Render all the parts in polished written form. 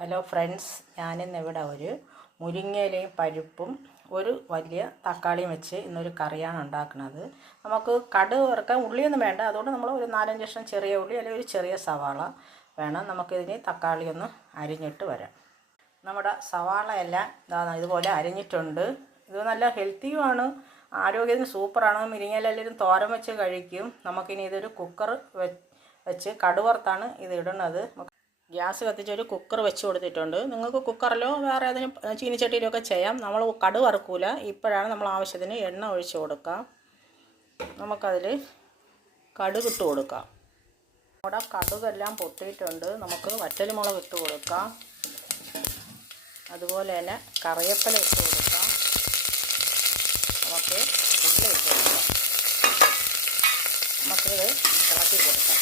Hello friends, ഞാനിന്നിവിടെ ഒരു മുരിങ്ങയിലയും പരിപ്പും ഒരു വലിയ തക്കാളിയും വെച്ച് ഇന്നൊരു കറിയാണ് ഉണ്ടാക്കുന്നത്. നമുക്ക് കടുക് വറുക്കാൻ ഉള്ളിയൊന്നും വേണ്ട. അതുകൊണ്ട് നമ്മൾ ഒരു 4-5 കഷ്ണം ചെറിയ ഉള്ളി അല്ലെങ്കിൽ ഒരു ചെറിയ സവാള വേണം. നമുക്കിതിന് തക്കാളി ഒന്ന് അരിഞ്ഞിട്ട് വരാം. നമ്മുടെ സവാളയെല്ലാം ഇതുപോലെ അരിഞ്ഞിട്ടുണ്ട്. ഇത് നല്ല ഹെൽത്തിയുമാണ്, ആരോഗ്യത്തിന് സൂപ്പറാണ്. മുരിങ്ങയില എല്ലാവരും തോരൻ വെച്ച് കഴിക്കും. നമുക്കിനി ഇതൊരു കുക്കർ വെച്ച് കടുക് വറുത്താണ് ഇത് ഇടുന്നത്. ഗ്യാസ് കത്തിച്ച് ഒരു കുക്കർ വെച്ച് കൊടുത്തിട്ടുണ്ട്. നിങ്ങൾക്ക് കുക്കറിലോ വേറെ ഏതെങ്കിലും ചീനിച്ചട്ടിയിലോ ഒക്കെ ചെയ്യാം. നമ്മൾ കടുക് വറുക്കൂല. ഇപ്പോഴാണ് നമ്മൾ ആവശ്യത്തിന് എണ്ണ ഒഴിച്ച് കൊടുക്കാം. നമുക്കതിൽ കടുക് ഇട്ട് കൊടുക്കാം. നമ്മുടെ കടുകെല്ലാം പൊട്ടിയിട്ടുണ്ട്. നമുക്ക് വറ്റൽമുളക് ഇട്ട് കൊടുക്കാം. അതുപോലെ തന്നെ കറിവേപ്പില ഇട്ട് കൊടുക്കാം. നമുക്ക് ഉള്ളി ഇട്ട് കൊടുക്കാം. നമുക്കിത് ഇളക്കി കൊടുക്കാം.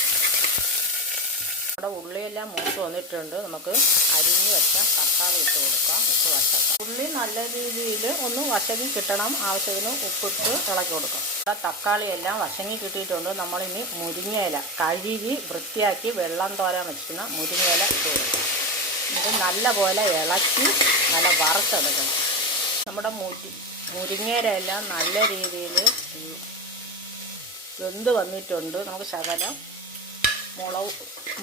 നമ്മുടെ ഉള്ളിയെല്ലാം മൂത്ത് വന്നിട്ടുണ്ട്. നമുക്ക് അരിഞ്ഞ് വെച്ച തക്കാളി ഇട്ട് കൊടുക്കാം. ഉപ്പ് വച്ചക്കാം. ഉള്ളി നല്ല രീതിയിൽ ഒന്ന് വശങ്ങി കിട്ടണം. ആവശ്യത്തിന് ഉപ്പിട്ട് ഇളക്കി കൊടുക്കാം. ഇവിടെ തക്കാളിയെല്ലാം വശങ്ങി കിട്ടിയിട്ടുണ്ട്. നമ്മളിനി മുരിങ്ങയില കഴുകി വൃത്തിയാക്കി വെള്ളം തോരാൻ വെച്ചിരുന്ന മുരിങ്ങയില ഇട്ട് കൊടുക്കാം. ഇത് നല്ല പോലെ ഇളക്കി നല്ല വറുത്തെടുക്കണം. നമ്മുടെ മുരിങ്ങയിലെല്ലാം നല്ല രീതിയിൽ വെന്ത് വന്നിട്ടുണ്ട്. നമുക്ക് ശകലം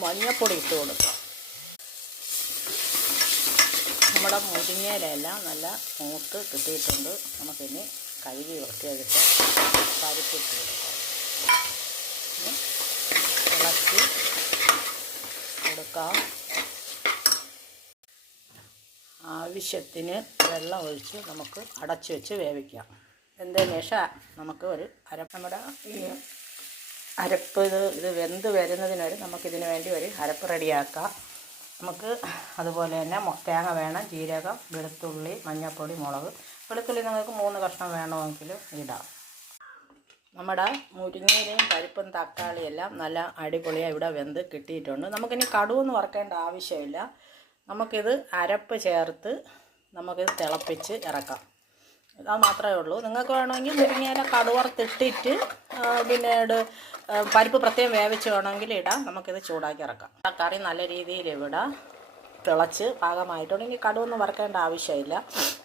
മഞ്ഞപ്പൊടി ഇട്ട് കൊടുക്കാം. നമ്മുടെ മുരിങ്ങയിലെല്ലാം നല്ല മൂത്ത് കിട്ടിയിട്ടുണ്ട്. നമുക്കിനി കഴുകി വൃത്തിയാക്കിയിട്ട് പരിപ്പ് ഇട്ട് കൊടുക്കാം. ഇളക്കി കൊടുക്കാം. ആവശ്യത്തിന് വെള്ളം ഒഴിച്ച് നമുക്ക് അടച്ചു വെച്ച് വേവിക്കാം. വെന്തതിന് ശേഷം നമുക്ക് ഒരു നമ്മുടെ ഈ അരപ്പ് ഇത് വെന്ത് വരുന്നതിന് വരെ നമുക്കിതിന് വേണ്ടി ഒരു അരപ്പ് റെഡിയാക്കാം. നമുക്ക് അതുപോലെ തന്നെ തേങ്ങ വേണം, ജീരകം, വെളുത്തുള്ളി, മഞ്ഞൾപ്പൊടി, മുളക്. വെളുത്തുള്ളി നിങ്ങൾക്ക് 3 കഷ്ണം വേണമെങ്കിലും ഇടാം. നമ്മുടെ മുരിങ്ങയിലയും പരിപ്പും തക്കാളിയെല്ലാം നല്ല അടിപൊളിയായി ഇവിടെ വെന്ത് കിട്ടിയിട്ടുണ്ട്. നമുക്കിനി കടുവൊന്നും വറുക്കേണ്ട ആവശ്യമില്ല. നമുക്കിത് അരപ്പ് ചേർത്ത് നമുക്കിത് തിളപ്പിച്ച് ഇറക്കാം. അത് മാത്രമേ ഉള്ളൂ. നിങ്ങൾക്ക് വേണമെങ്കിൽ മുരിങ്ങയില കടുക് വറുത്തിട്ടിട്ട് പിന്നീട് പരിപ്പ് പ്രത്യേകം വേവിച്ച് വേണമെങ്കിൽ ഇടാം. നമുക്കിത് ചൂടാക്കി ഇറക്കാം. കറി നല്ല രീതിയിൽ ഇവിടെ തിളച്ച് പാകമായിട്ടുണ്ട്. ഇനി കടുവൊന്നും വറുക്കേണ്ട ആവശ്യമില്ല.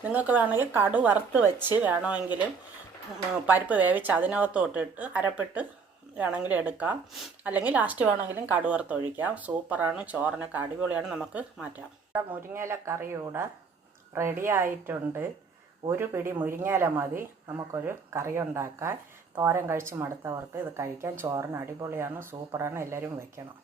നിങ്ങൾക്ക് വേണമെങ്കിൽ കടുക് വറുത്ത് വെച്ച് വേണമെങ്കിലും പരിപ്പ് വേവിച്ച് അതിനകത്തോട്ടിട്ട് അരപ്പിട്ട് വേണമെങ്കിലും എടുക്കാം. അല്ലെങ്കിൽ ലാസ്റ്റ് വേണമെങ്കിലും കടുക് വറുത്തൊഴിക്കാം. സൂപ്പറാണ്. ചോറിനൊക്കെ അടിപൊളിയാണ്. നമുക്ക് മാറ്റാം. മുരിങ്ങയില കറി ഇവിടെ റെഡി ആയിട്ടുണ്ട്. ഒരു പിടി മുരിങ്ങയില മതി നമുക്കൊരു കറി ഉണ്ടാക്കാൻ. തോരൻ കഴിച്ച് മടുത്തവർക്ക് ഇത് കഴിക്കാൻ ചോറിന് അടിപൊളിയാണ്, സൂപ്പറാണ്. എല്ലാവരും വയ്ക്കണം.